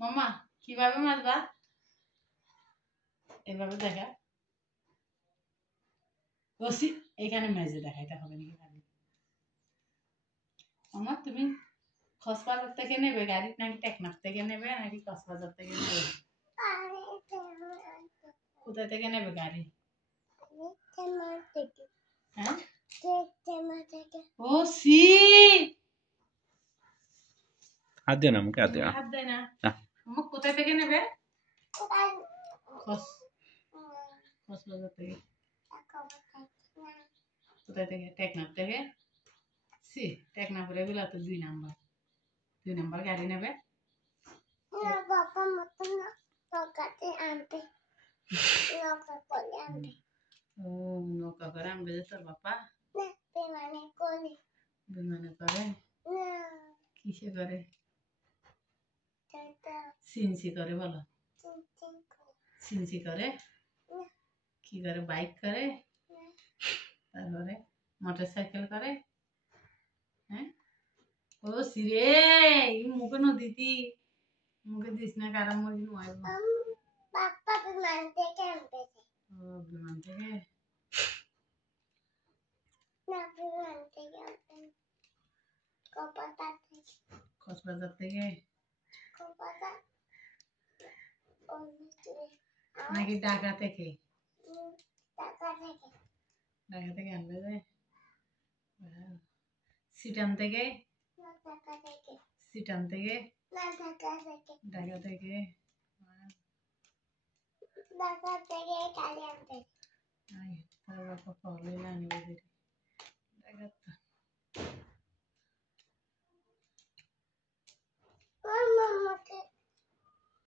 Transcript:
মামা কিভাবে মাজবা? এভাবে দেখা বসি এখানে মেজে দেখাইতে হবে নাকি? মামা তুমি কক্সবাজার থেকে নেবে গাড়ি নাকি টেকনাফ থেকে নেবে নাকি কক্সবাজার থেকে নেবে? কোথায় থেকে নেবে গাড়ি? হ্যাঁ ও সি হাত দে না মুখে হাত দে হাত দেয় না। মামা কোথায় থেকে নেবে? কক্সবাজার থেকে। কোথায় থেকে? টেকনাফ থেকে। সি টেকনাফের এগুলা তো 2 নাম্বার গাড়ি নেবে। ও নৌকা করে আনবে যে তোর বাবা? বিমানে করে? কিসে করে? সিনসি করে বলো। সিনসি করে? কি করে? বাইক করে? তারপরে মোটরসাইকেল করে? হ্যাঁ ও সিরে মুখে নদীতি মুখে দিস না কারণ মরি নয়। ও বিমান থেকে কক্সবাজার থেকে নাকি ঢাকা থেকে? ঢাকা থেকে আনবে যে সিটান থেকে? সিটান থেকে? ঢাকা থেকে? তার বাবা পাওয়ালে আনবে ঢাকা